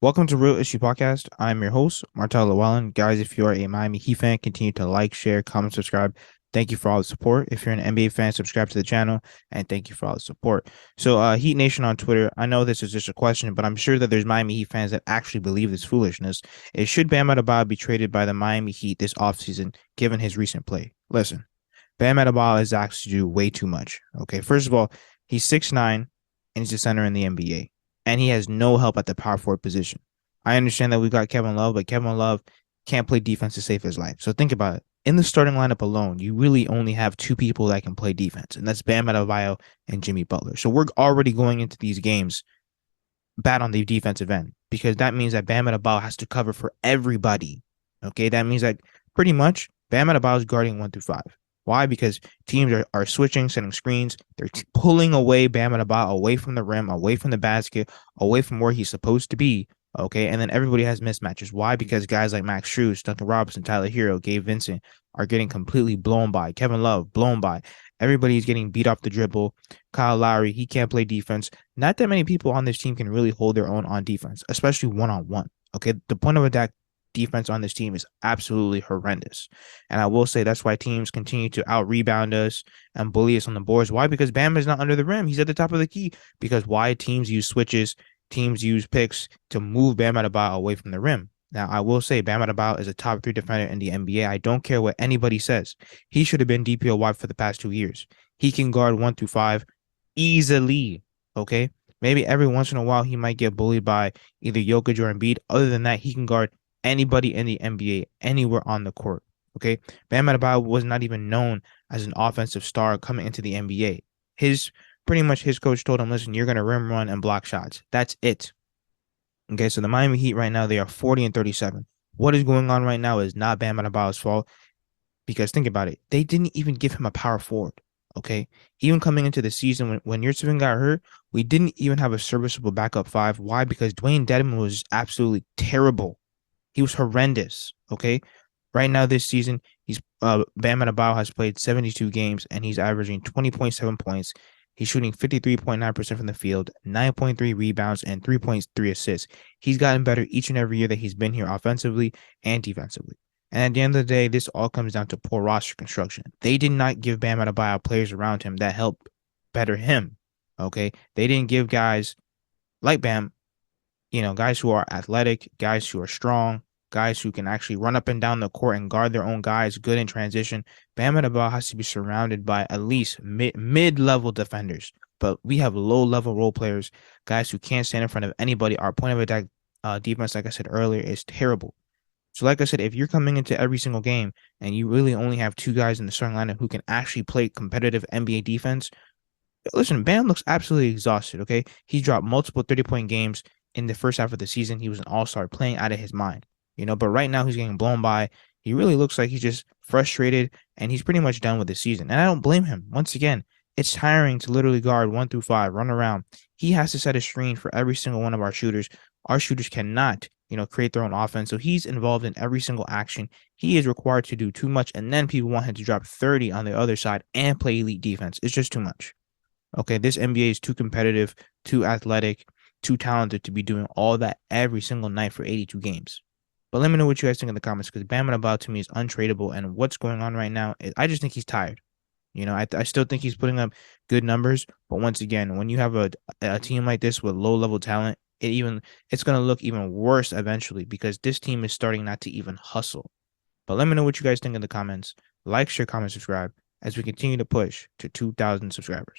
Welcome to Real Issue Podcast. I'm your host, Martel Llewellyn. Guys, if you are a Miami Heat fan, continue to like, share, comment, subscribe. Thank you for all the support. If you're an NBA fan, subscribe to the channel, and thank you for all the support. So, Heat Nation on Twitter, I know this is just a question, but I'm sure that there's Miami Heat fans that actually believe this foolishness. Should Bam Adebayo be traded by the Miami Heat this offseason, given his recent play? Listen, Bam Adebayo is actually do way too much. Okay, first of all, he's 6'9", and he's a center in the NBA, and he has no help at the power forward position. I understand that we got Kevin Love, but Kevin Love can't play defense to save his life. So think about it. In the starting lineup alone, you really only have two people that can play defense, and that's Bam Adebayo and Jimmy Butler. So we're already going into these games bad on the defensive end because that means that Bam Adebayo has to cover for everybody. Okay, that means that pretty much Bam Adebayo is guarding 1 through 5. Why? Because teams are switching, setting screens. They're pulling away Bam Adebayo away from the rim, away from the basket, away from where he's supposed to be. Okay, and then everybody has mismatches. Why? Because guys like Max Strus, Duncan Robinson, Tyler Hero, Gabe Vincent are getting completely blown by. Kevin Love blown by. Everybody's getting beat off the dribble. Kyle Lowry, he can't play defense. Not that many people on this team can really hold their own on defense, especially one-on-one. Okay, the point of attack defense on this team is absolutely horrendous. And I will say that's why teams continue to out-rebound us and bully us on the boards. Why? Because Bam is not under the rim. He's at the top of the key. Because why? Teams use switches, teams use picks to move Bam Adebayo away from the rim. Now, I will say Bam Adebayo is a top 3 defender in the NBA. I don't care what anybody says. He should have been DPOY for the past 2 years. He can guard 1 through 5 easily. Okay. Maybe every once in a while he might get bullied by either Jokic or Embiid. Other than that, he can guard anybody in the NBA anywhere on the court. Okay. Bam Adebayo was not even known as an offensive star coming into the NBA. Pretty much his coach told him, listen, you're going to rim run and block shots. That's it. Okay. So the Miami Heat right now, they are 40-37. What is going on right now is not Bam Adebayo's fault because think about it. They didn't even give him a power forward. Okay. Even coming into the season when Yurtseven got hurt, we didn't even have a serviceable backup 5. Why? Because Dwayne Dedmon was absolutely terrible. He was horrendous. Okay. Right now this season, Bam Adebayo has played 72 games and he's averaging 20.7 points. He's shooting 53.9% from the field, 9.3 rebounds, and 3.3 assists. He's gotten better each and every year that he's been here offensively and defensively. And at the end of the day, this all comes down to poor roster construction. They did not give Bam Adebayo players around him that help better him. Okay. They didn't give guys like Bam, guys who are athletic, guys who are strong, guys who can actually run up and down the court and guard their own guys, good in transition. Bam Adebayo has to be surrounded by at least mid-level defenders. But we have low-level role players, guys who can't stand in front of anybody. Our point of attack defense, like I said earlier, is terrible. So, like I said, if you're coming into every single game and you really only have 2 guys in the starting lineup who can actually play competitive NBA defense, listen, Bam looks absolutely exhausted, okay? He dropped multiple 30-point games in the first half of the season. He was an all-star playing out of his mind, but right now he's getting blown by. He really looks like he's just frustrated and he's pretty much done with the season. And I don't blame him. Once again, it's tiring to literally guard 1 through 5, run around. He has to set a screen for every single one of our shooters. Our shooters cannot, create their own offense. So he's involved in every single action. He is required to do too much. And then people want him to drop 30 on the other side and play elite defense. It's just too much. Okay, this NBA is too competitive, too athletic, too talented to be doing all that every single night for 82 games. But let me know what you guys think in the comments because Bam Adebayo to me is untradeable. And what's going on right now, I just think he's tired. I still think he's putting up good numbers. But once again, when you have a team like this with low-level talent, it's going to look even worse eventually because this team is starting not to even hustle. But let me know what you guys think in the comments. Like, share, comment, subscribe as we continue to push to 2,000 subscribers.